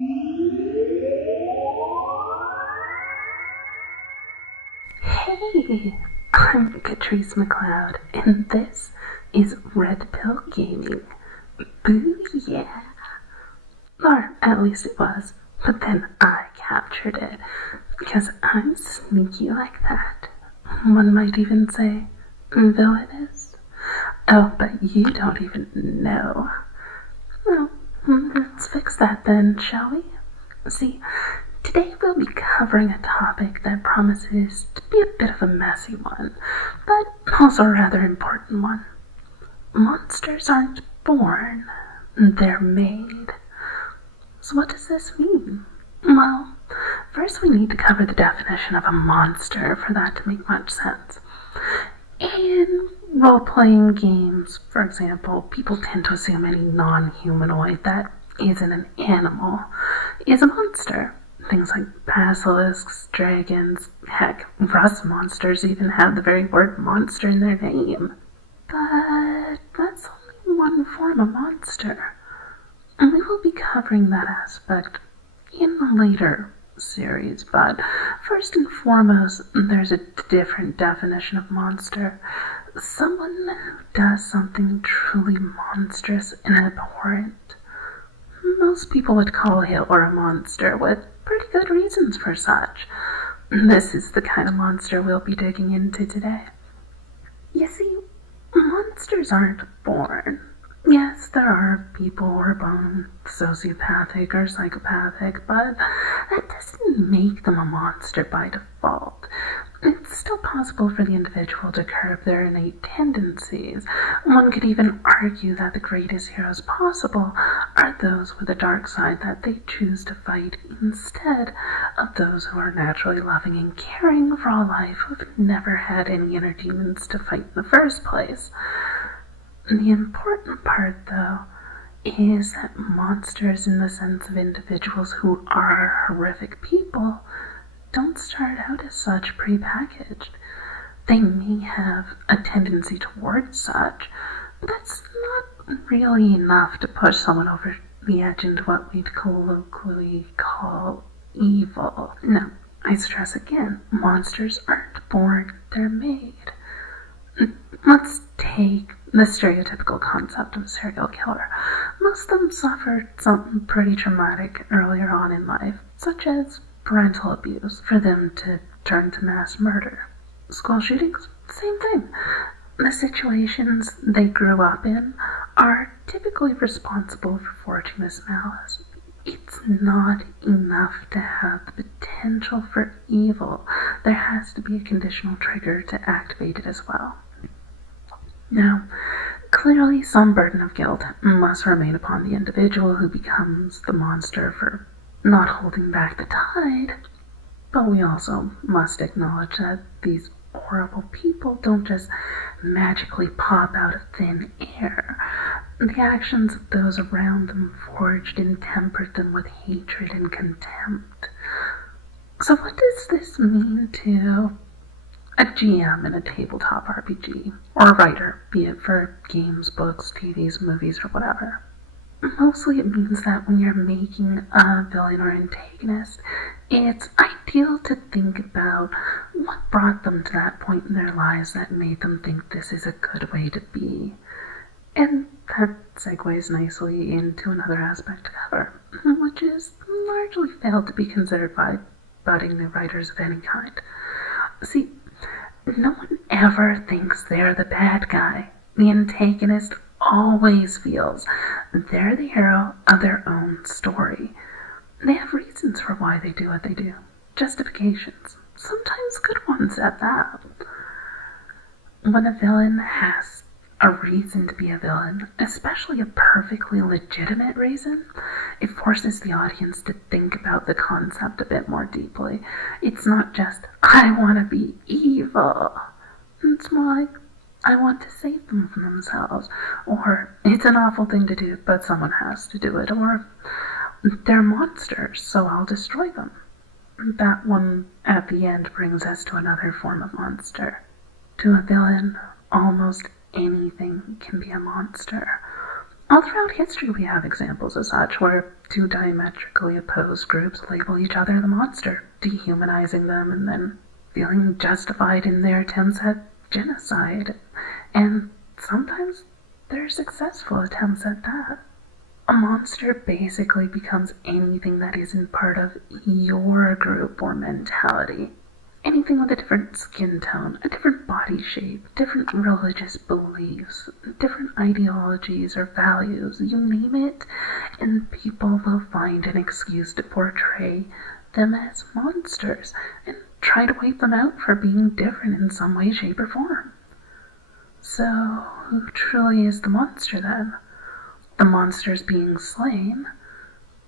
Hey, I'm Catrice McLeod, and this is Red Pill Gaming. Boo yeah. Or at least it was, but then I captured it, because I'm sneaky like that. One might even say villainous. Oh, but you don't even know. Well, let's fix that then, shall we? See, today we'll be covering a topic that promises to be a bit of a messy one, but also a rather important one. Monsters aren't born, they're made. So what does this mean? Well, first we need to cover the definition of a monster for that to make much sense. In role-playing games, for example, people tend to assume any non-humanoid that isn't an animal is a monster. Things like basilisks, dragons, heck, rust monsters even have the very word monster in their name. But that's only one form of monster. And we will be covering that aspect in a later series, but first and foremost, there's a different definition of monster. Someone who does something truly monstrous and abhorrent. Most people would call Hitler a monster, with pretty good reasons for such. This is the kind of monster we'll be digging into today. You see, monsters aren't born. Yes, there are people who are born sociopathic or psychopathic, but that doesn't make them a monster by default. It's still possible for the individual to curb their innate tendencies. One could even argue that the greatest heroes possible are those with a dark side that they choose to fight instead of those who are naturally loving and caring for all life who've never had any inner demons to fight in the first place. The important part, though, is that monsters, in the sense of individuals who are horrific people, don't start out as such prepackaged. They may have a tendency towards such, but that's not really enough to push someone over the edge into what we'd colloquially call evil. No, I stress again, monsters aren't born, they're made. Let's take the stereotypical concept of a serial killer. Most of them suffered something pretty traumatic earlier on in life, such as parental abuse, for them to turn to mass murder. School shootings? Same thing. The situations they grew up in are typically responsible for forging this malice. It's not enough to have the potential for evil. There has to be a conditional trigger to activate it as well. Now, clearly some burden of guilt must remain upon the individual who becomes the monster for not holding back the tide, but we also must acknowledge that these horrible people don't just magically pop out of thin air. The actions of those around them forged and tempered them with hatred and contempt. So what does this mean to a GM in a tabletop RPG, or a writer, be it for games, books, TVs, movies, or whatever? Mostly it means that when you're making a villain or antagonist, it's ideal to think about what brought them to that point in their lives that made them think this is a good way to be. And that segues nicely into another aspect to cover, which is largely failed to be considered by budding new writers of any kind. See, no one ever thinks they're the bad guy. The antagonist always feels they're the hero of their own story. They have reasons for why they do what they do. Justifications. Sometimes good ones at that. When a villain has a reason to be a villain, especially a perfectly legitimate reason, it forces the audience to think about the concept a bit more deeply. It's not just, I want to be evil. It's more like, I want to save them from themselves. Or, it's an awful thing to do, but someone has to do it. Or, they're monsters, so I'll destroy them. That one, at the end, brings us to another form of monster. To a villain, almost anything can be a monster. All throughout history we have examples of such, where two diametrically opposed groups label each other the monster, dehumanizing them and then feeling justified in their attempts at genocide. And sometimes they're successful attempts at that. A monster basically becomes anything that isn't part of your group or mentality. Anything with a different skin tone, a different body shape, different religious beliefs, different ideologies or values, you name it, and people will find an excuse to portray them as monsters and try to wipe them out for being different in some way, shape, or form. So, who truly is the monster then? The monsters being slain,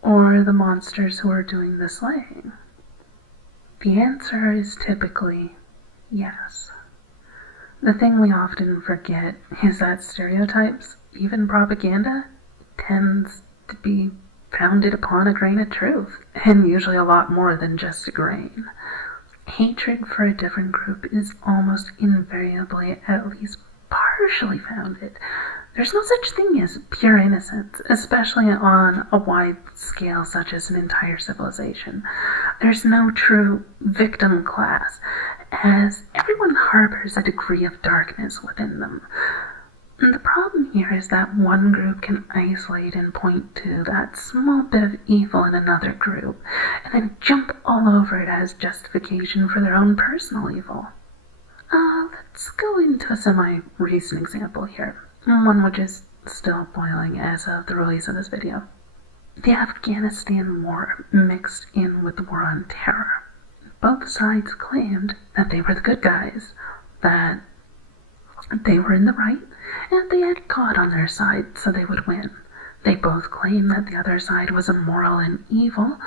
or the monsters who are doing the slaying? The answer is typically yes. The thing we often forget is that stereotypes, even propaganda, tends to be founded upon a grain of truth, and usually a lot more than just a grain. Hatred for a different group is almost invariably at least partially founded. There's no such thing as pure innocence, especially on a wide scale such as an entire civilization. There's no true victim class, as everyone harbors a degree of darkness within them. And the problem here is that one group can isolate and point to that small bit of evil in another group, and then jump all over it as justification for their own personal evil. Let's go into a semi-recent example here. One which is still boiling as of the release of this video. The Afghanistan War mixed in with the War on Terror. Both sides claimed that they were the good guys, that they were in the right, and they had God on their side, so they would win. They both claimed that the other side was immoral and evil,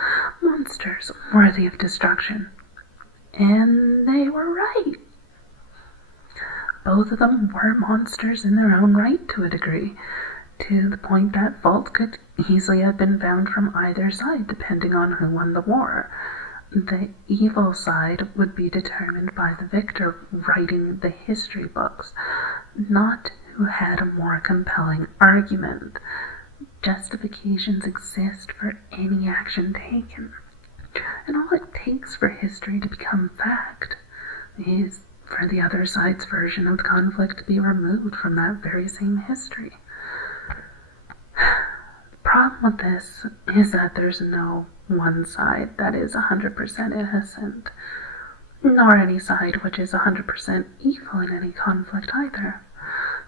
monsters worthy of destruction. And they were right. Both of them were monsters in their own right to a degree, to the point that fault could easily have been found from either side depending on who won the war. The evil side would be determined by the victor writing the history books, not who had a more compelling argument. Justifications exist for any action taken, and all it takes for history to become fact is for the other side's version of the conflict to be removed from that very same history. The problem with this is that there's no one side that is 100% innocent, nor any side which is 100% evil in any conflict either.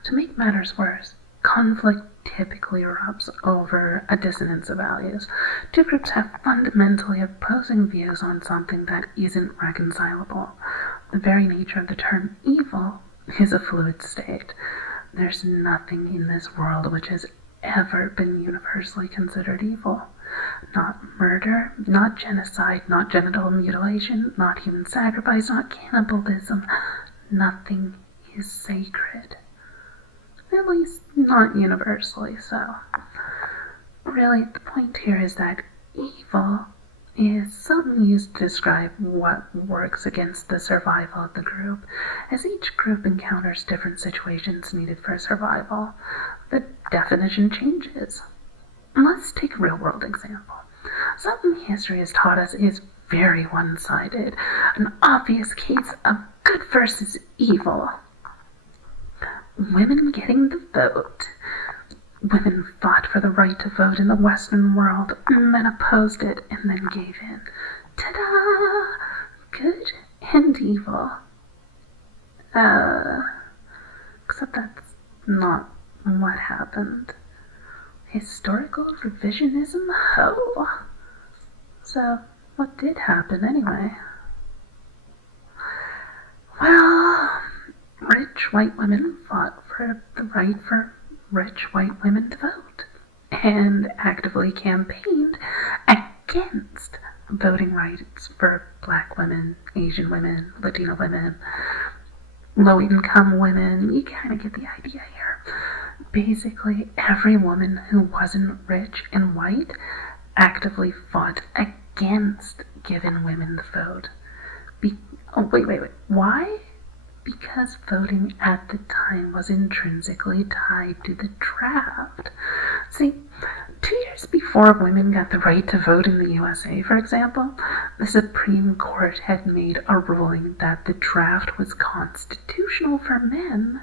To make matters worse, conflict typically erupts over a dissonance of values. Two groups have fundamentally opposing views on something that isn't reconcilable. The very nature of the term evil is a fluid state. There's nothing in this world which has ever been universally considered evil. Not murder, not genocide, not genital mutilation, not human sacrifice, not cannibalism. Nothing is sacred. At least not universally so. Really, the point here is that evil is something used to describe what works against the survival of the group. As each group encounters different situations needed for survival, the definition changes. Let's take a real-world example. Something history has taught us is very one-sided, an obvious case of good versus evil. Women getting the vote. Women fought for the right to vote in the Western world, men opposed it, and then gave in. Ta-da! Good and evil. Except that's not what happened. Historical revisionism? Ho! So, what did happen anyway? Well, rich white women fought for the right for rich white women to vote, and actively campaigned against voting rights for black women, Asian women, Latino women, low-income women. You kind of get the idea here. Basically, every woman who wasn't rich and white actively fought against giving women the vote. Wait. Why? because voting at the time was intrinsically tied to the draft. See, 2 years before women got the right to vote in the USA, for example, the Supreme Court had made a ruling that the draft was constitutional for men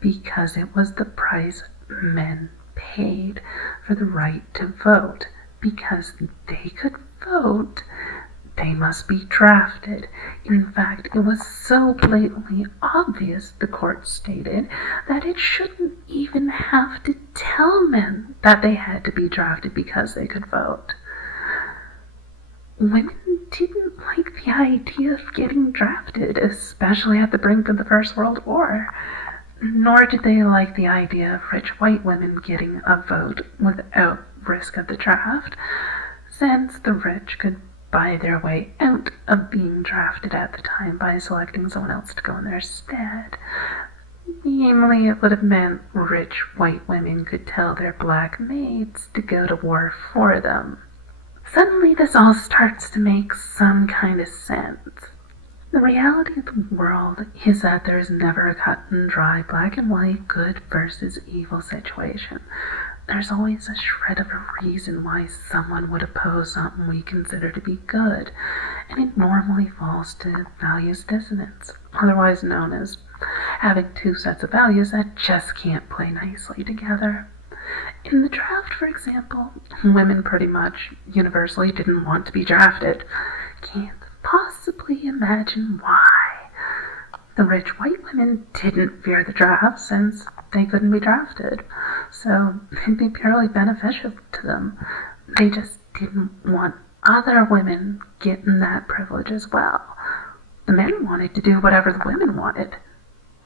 because it was the price men paid for the right to vote. Because they could vote, they must be drafted. In fact, it was so blatantly obvious, the court stated, that it shouldn't even have to tell men that they had to be drafted because they could vote. Women didn't like the idea of getting drafted, especially at the brink of the First World War. Nor did they like the idea of rich white women getting a vote without risk of the draft, since the rich could buy their way out of being drafted at the time by selecting someone else to go in their stead. Namely, it would have meant rich white women could tell their black maids to go to war for them. Suddenly this all starts to make some kind of sense. The reality of the world is that there is never a cut and dry black and white good versus evil situation. There's always a shred of a reason why someone would oppose something we consider to be good, and it normally falls to values dissonance, otherwise known as having two sets of values that just can't play nicely together. In the draft, for example, women pretty much universally didn't want to be drafted. Can't possibly imagine why. The rich white women didn't fear the draft since they couldn't be drafted, so it'd be purely beneficial to them. They just didn't want other women getting that privilege as well. The men wanted to do whatever the women wanted,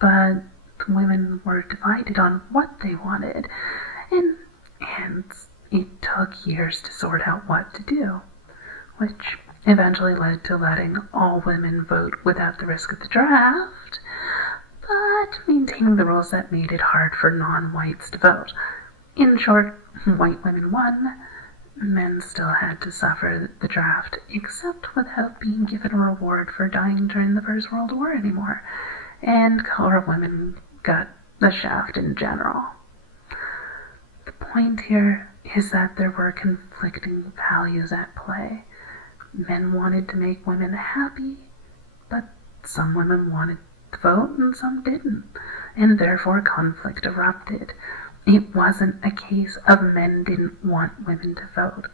but the women were divided on what they wanted, and hence it took years to sort out what to do, which eventually led to letting all women vote without the risk of the draft, but maintaining the rules that made it hard for non-whites to vote. In short, white women won. Men still had to suffer the draft, except without being given a reward for dying during the First World War anymore, and colored women got the shaft in general. The point here is that there were conflicting values at play. Men wanted to make women happy, but some women wanted to vote and some didn't, and therefore conflict erupted. It wasn't a case of men didn't want women to vote.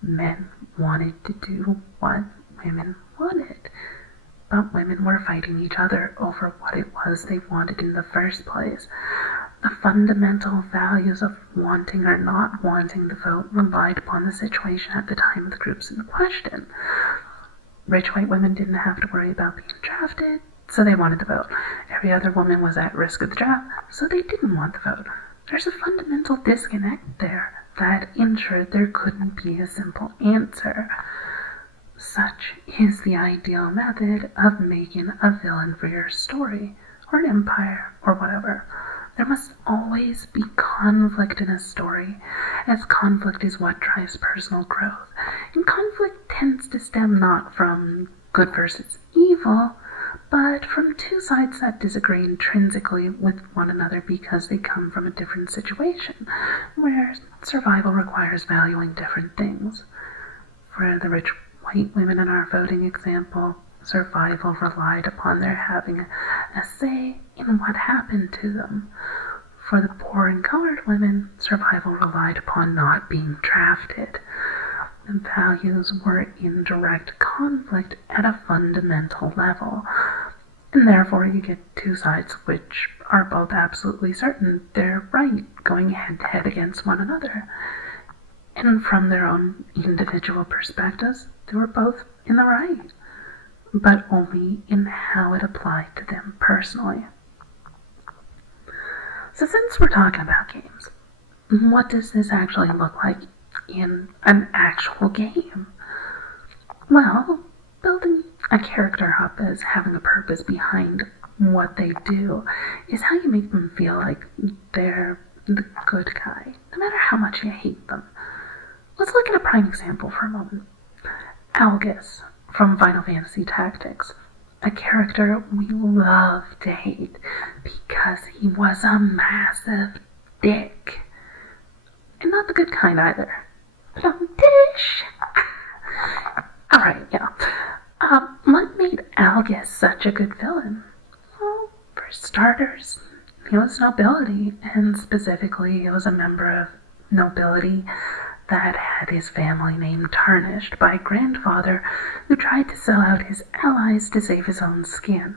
Men wanted to do what women wanted, but women were fighting each other over what it was they wanted in the first place. The fundamental values of wanting or not wanting the vote relied upon the situation at the time of the groups in question. Rich white women didn't have to worry about being drafted, so they wanted the vote. Every other woman was at risk of the draft, so they didn't want the vote. There's a fundamental disconnect there that ensured there couldn't be a simple answer. Such is the ideal method of making a villain for your story, or an empire, or whatever. There must always be conflict in a story, as conflict is what drives personal growth. And conflict tends to stem not from good versus evil, but from two sides that disagree intrinsically with one another because they come from a different situation, where survival requires valuing different things. For the rich white women in our voting example, survival relied upon their having a say in what happened to them. For the poor and colored women, survival relied upon not being drafted. The values were in direct conflict at a fundamental level, and therefore you get two sides which are both absolutely certain they're right, going head-to-head against one another. And from their own individual perspectives, they were both in the right, but only in how it applied to them personally. So since we're talking about games, what does this actually look like in an actual game? Well, building a character up as having a purpose behind what they do is how you make them feel like they're the good guy, no matter how much you hate them. Let's look at a prime example for a moment. Algus from Final Fantasy Tactics. a character we love to hate because he was a massive dick. And not the good kind either. Dish! Alright, yeah. What made Algus such a good villain? Well, for starters, he was nobility, and specifically he was a member of nobility that had his family name tarnished by a grandfather who tried to sell out his allies to save his own skin.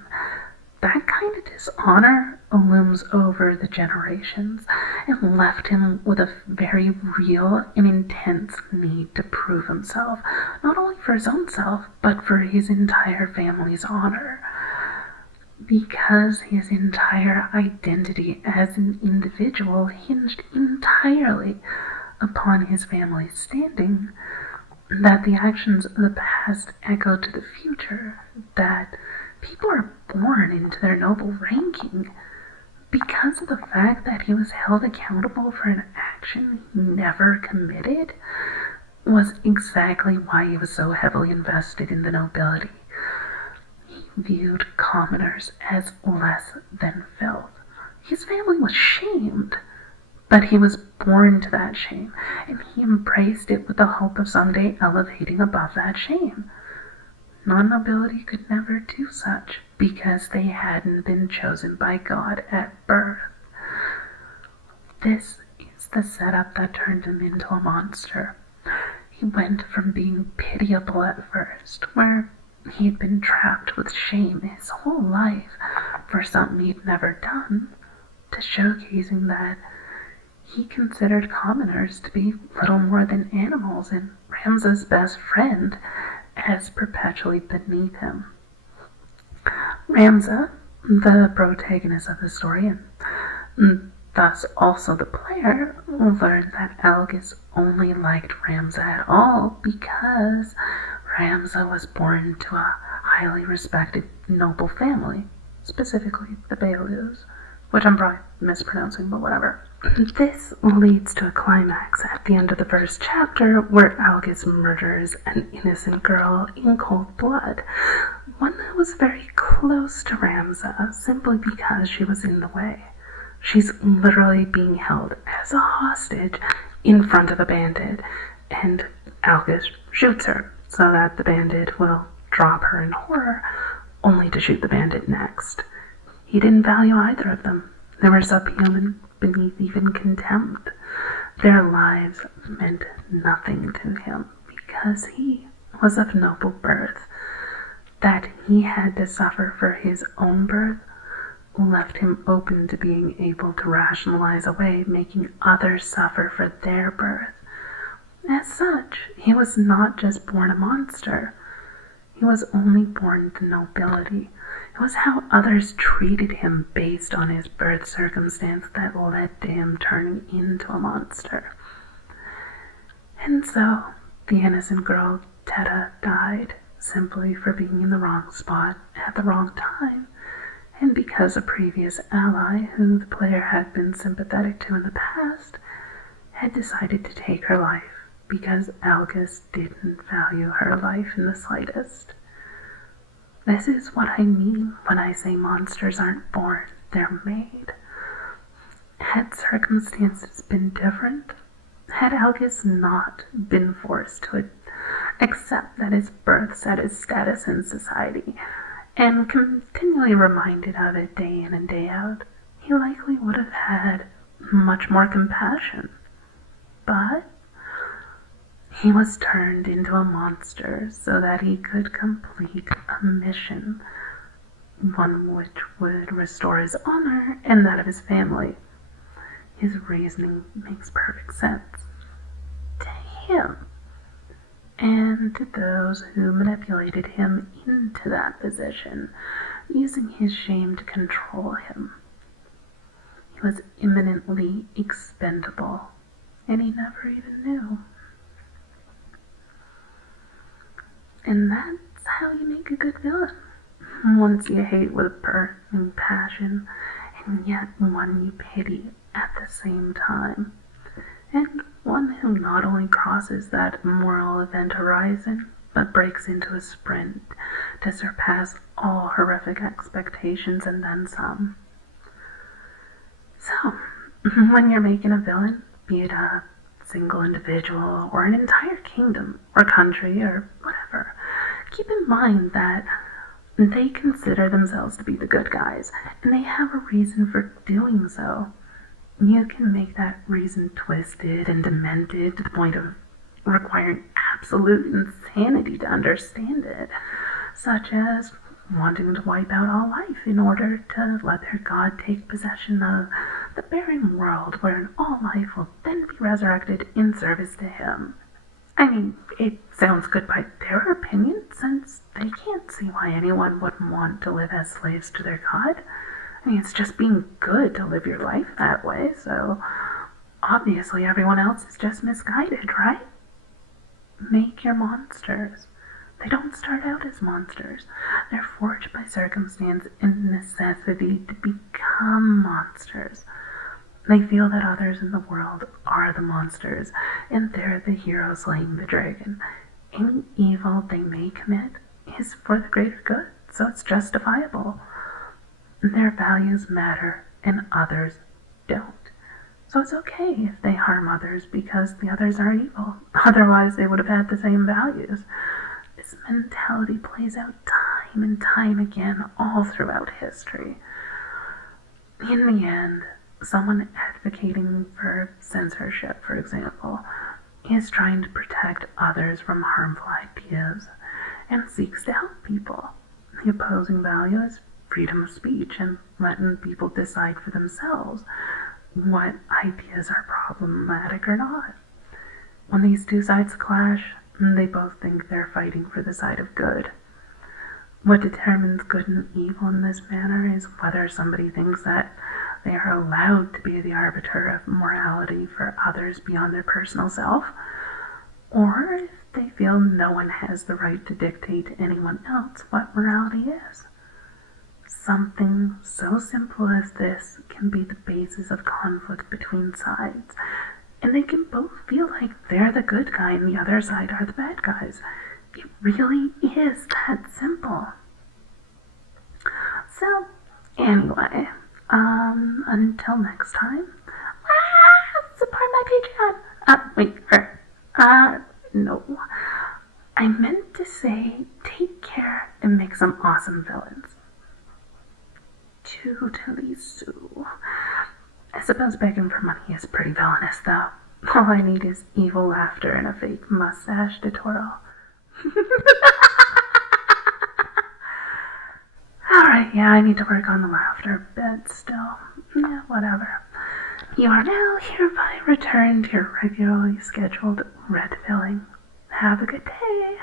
That kind of dishonor looms over the generations and left him with a very real and intense need to prove himself, not only for his own self, but for his entire family's honor. Because his entire identity as an individual hinged entirely upon his family's standing, that the actions of the past echo to the future, that people are born into their noble ranking because of the fact that he was held accountable for an action he never committed, was exactly why he was so heavily invested in the nobility. He viewed commoners as less than filth. His family was shamed, but he was born to that shame, and he embraced it with the hope of someday elevating above that shame. Non-nobility could never do such, because they hadn't been chosen by God at birth. This is the setup that turned him into a monster. He went from being pitiable at first, where he'd been trapped with shame his whole life for something he'd never done, to showcasing that he considered commoners to be little more than animals, and Ramsa's best friend as perpetually beneath him. Ramsa, the protagonist of the story, and thus also the player, learned that Algus only liked Ramsa at all because Ramsa was born to a highly respected noble family, specifically the Beowulfs, which I'm probably mispronouncing, but whatever. This leads to a climax at the end of the first chapter where Algus murders an innocent girl in cold blood, one that was very close to Ramsa simply because she was in the way. She's literally being held as a hostage in front of a bandit, and Algus shoots her so that the bandit will drop her in horror, only to shoot the bandit next. He didn't value either of them. They were subhuman, beneath even contempt. Their lives meant nothing to him because he was of noble birth. That he had to suffer for his own birth left him open to being able to rationalize away making others suffer for their birth. As such, he was not just born a monster. He was only born to nobility. It was how others treated him based on his birth circumstance that led to him turning into a monster. And so, the innocent girl, Theyre, died simply for being in the wrong spot at the wrong time, and because a previous ally who the player had been sympathetic to in the past had decided to take her life because Algus didn't value her life in the slightest. This is what I mean when I say monsters aren't born, they're made. Had circumstances been different, had Algus not been forced to accept that his birth set his status in society, and continually reminded of it day in and day out, he likely would have had much more compassion. But he was turned into a monster so that he could complete a mission, one which would restore his honor and that of his family. His reasoning makes perfect sense to him and to those who manipulated him into that position, using his shame to control him. He was imminently expendable, and he never even knew. And that's how you make a good villain. One you hate with a burning passion, and yet one you pity at the same time. And one who not only crosses that moral event horizon, but breaks into a sprint to surpass all horrific expectations and then some. So, when you're making a villain, be it a single individual or an entire kingdom or country or whatever, keep in mind that they consider themselves to be the good guys, and they have a reason for doing so. You can make that reason twisted and demented to the point of requiring absolute insanity to understand it, such as wanting to wipe out all life in order to let their god take possession of the barren world wherein all life will then be resurrected in service to him. I mean, it sounds good by their opinion, since they can't see why anyone would want to live as slaves to their god. I mean, it's just being good to live your life that way, so obviously everyone else is just misguided, right? Make your monsters. They don't start out as monsters. They're forged by circumstance and necessity to become monsters. They feel that others in the world are the monsters, and they're the hero slaying the dragon. Any evil they may commit is for the greater good, so it's justifiable. Their values matter, and others don't. So it's okay if they harm others because the others are evil. Otherwise, they would have had the same values. This mentality plays out time and time again all throughout history. In the end, someone advocating for censorship, for example, is trying to protect others from harmful ideas and seeks to help people. The opposing value is freedom of speech and letting people decide for themselves what ideas are problematic or not. When these two sides clash, they both think they're fighting for the side of good. What determines good and evil in this manner is whether somebody thinks that they are allowed to be the arbiter of morality for others beyond their personal self, or if they feel no one has the right to dictate to anyone else what morality is. Something so simple as this can be the basis of conflict between sides, and they can both feel like they're the good guy and the other side are the bad guys. It really is that simple. So, anyway, until next time, support my Patreon. No. I meant to say, take care and make some awesome villains. Totally so. I suppose begging for money is pretty villainous, though. All I need is evil laughter and a fake mustache to twirl. Alright, yeah, I need to work on the laughter, but still, yeah, whatever. You are now hereby returned to your regularly scheduled red filling. Have a good day.